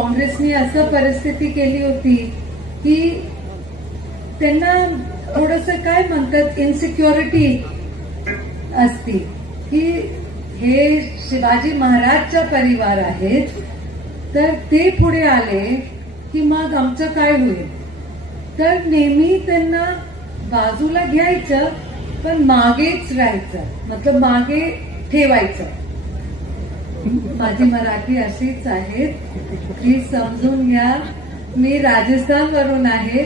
काँग्रेसनी असं परिस्थिती केली होती की त्यांना थोडस काय म्हणतात इन्सिक्युरिटी असती की हे शिवाजी महाराजचा परिवार आहेत तर ते पुढे आले की मग आमचं काय होईल तर नेहमी त्यांना बाजूला घ्यायचं पण मागेच राहायचं मतलब मागे ठेवायचं माझी मराठी अशीच आहे की समजून घ्या मी राजस्थान वरून आहे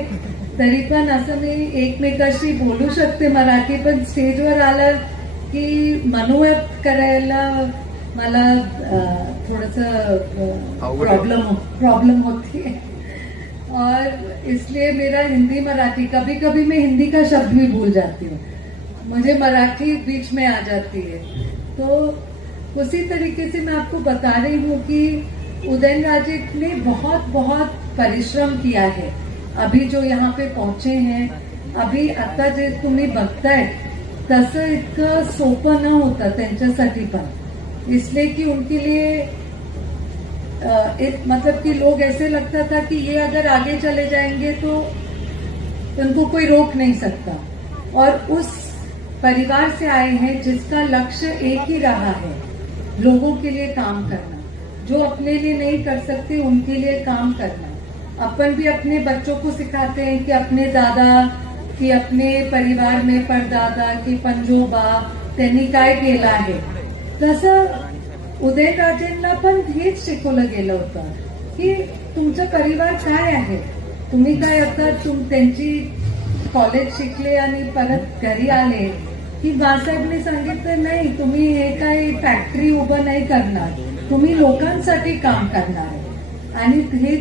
तरी पण असं मी एकमेकाशी बोलू शकते मराठी पण स्टेजवर आलं की मनोवत करायला मला थोडस प्रॉब्लम प्रॉब्लेम होती और इसलिए मेरा हिंदी मराठी कभी कभी मैं हिंदी का शब्द भी भूल जाती हूँ मुझे मराठी बीच में आ जाती है तो उसी तरीके से मैं आपको बता रही हूँ कि उदयन राजे ने बहुत बहुत परिश्रम किया है अभी जो यहाँ पे पहुंचे हैं अभी आता जे बगता है तस इतक सोप न होता पर इसलिए कि उनके लिए एक मतलब कि लोग ऐसे लगता था कि ये अगर आगे चले जाएंगे तो उनको कोई रोक नहीं सकता और उस परिवार से आए हैं जिसका लक्ष्य एक ही रहा है लोगों के लिए काम करना जो अपने लिए नहीं कर सकते उनके लिए काम करना अपन भी अपने बच्चों को सिखाते हैं कि अपने दादा कि अपने परिवार में परदादा की पंजोबा त्यांनी काय केलं आहे तसं उदयराजेंना पण हेच शिकवलं गेलं होतं की तुमचं परिवार काय आहे तुम्ही काय आता तुम त्यांची कॉलेज शिकले आणि परत घरी आले की गासाहेबने सांगितलं नाही तुम्ही हे काही फॅक्टरी उभं नाही करणार तुम्ही लोकांसाठी काम करना है हे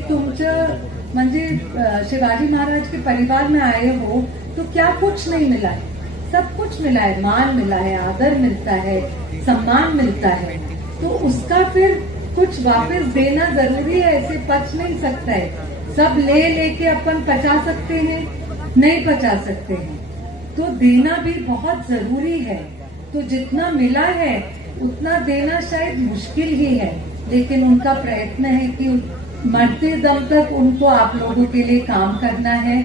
शिवाजी महाराज के परिवार में आए हो तो क्या कुछ नहीं मिला है सब कुछ मिला है मान मिला है आदर मिलता है सम्मान मिलता है तो उसका फिर कुछ वापस देना जरूरी है ऐसे पच नहीं सकता है सब ले लेके अपन पचा सकते हैं नहीं पचा सकते हैं तो देना भी बहुत जरूरी है तो जितना मिला है उतना देना शायद मुश्किल ही है लेकिन उनका प्रयत्न है कि मरते दम तक उनको आप लोगों के लिए काम करना है